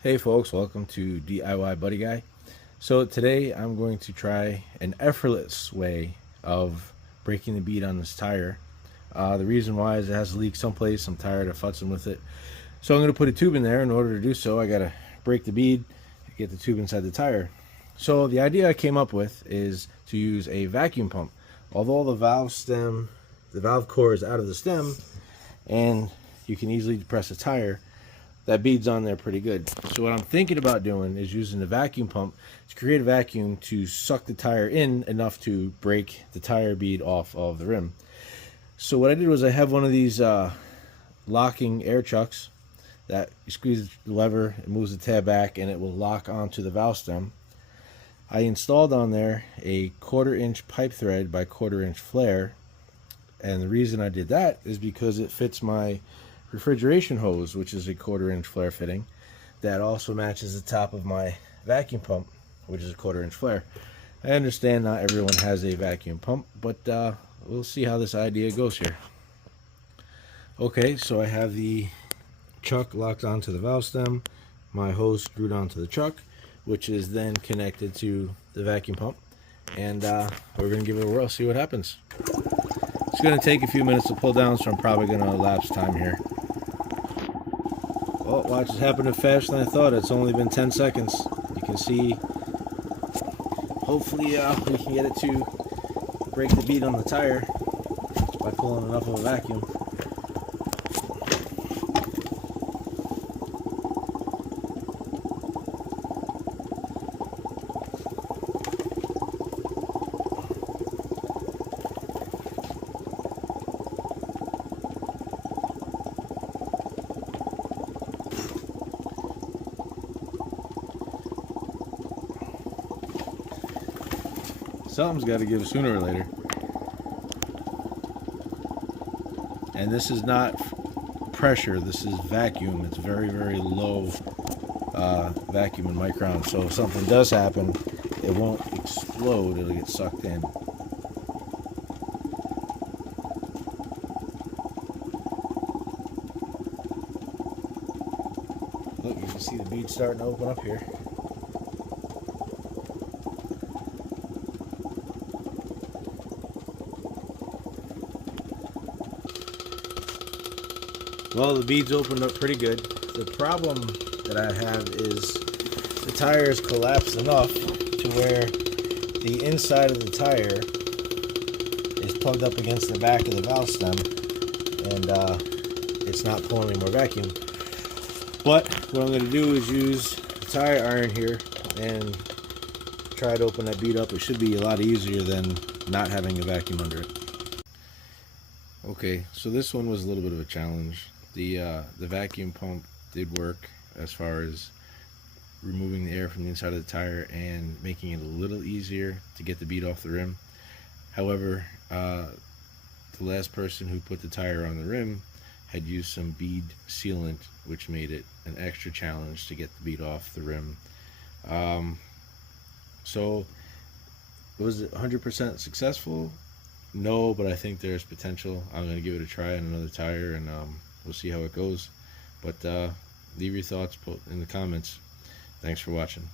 Hey folks, welcome to DIY Buddy Guy. So today I'm going to try an effortless way of breaking the bead on this tire. The reason why is it has a leak someplace. I'm tired of futzing with it. So I'm going to put a tube in there. In order to do so, I got to break the bead, get the tube inside the tire. So the idea I came up with is to use a vacuum pump. Although the valve core is out of the stem and you can easily depress a tire, that bead's on there pretty good. So what I'm thinking about doing is using the vacuum pump to create a vacuum to suck the tire in enough to break the tire bead off of the rim. So what I did was I have one of these locking air chucks that you squeeze the lever, it moves the tab back, and it will lock onto the valve stem. I installed on there a 1/4 inch pipe thread by 1/4 inch flare, and the reason I did that is because it fits my refrigeration hose, which is a 1/4 inch flare fitting, that also matches the top of my vacuum pump, which is a 1/4 inch flare. I understand not everyone has a vacuum pump, but we'll see how this idea goes here. Okay, so I have the chuck locked onto the valve stem, my hose screwed onto the chuck, which is then connected to the vacuum pump, and we're going to give it a whirl, see what happens. It's going to take a few minutes to pull down, so I'm probably going to elapse time here. Oh, watch, it's happening faster than I thought. It's only been 10 seconds. You can see, hopefully we can get it to break the bead on the tire by pulling enough of a vacuum. Something's got to give sooner or later. And this is not pressure, this is vacuum. It's very, very low vacuum in microns. So if something does happen, it won't explode, it'll get sucked in. Look, you can see the bead starting to open up here. Well, the beads opened up pretty good. The problem that I have is the tire is collapsed enough to where the inside of the tire is plugged up against the back of the valve stem, and it's not pulling any more vacuum. But what I'm going to do is use the tire iron here and try to open that bead up. It should be a lot easier than not having a vacuum under it. Okay, so this one was a little bit of a challenge. The vacuum pump did work as far as removing the air from the inside of the tire and making it a little easier to get the bead off the rim. However, the last person who put the tire on the rim had used some bead sealant, which made it an extra challenge to get the bead off the rim. So was it 100% successful? No, but I think there's potential. I'm going to give it a try on another tire, and we'll see how it goes. But leave your thoughts in the comments. Thanks for watching.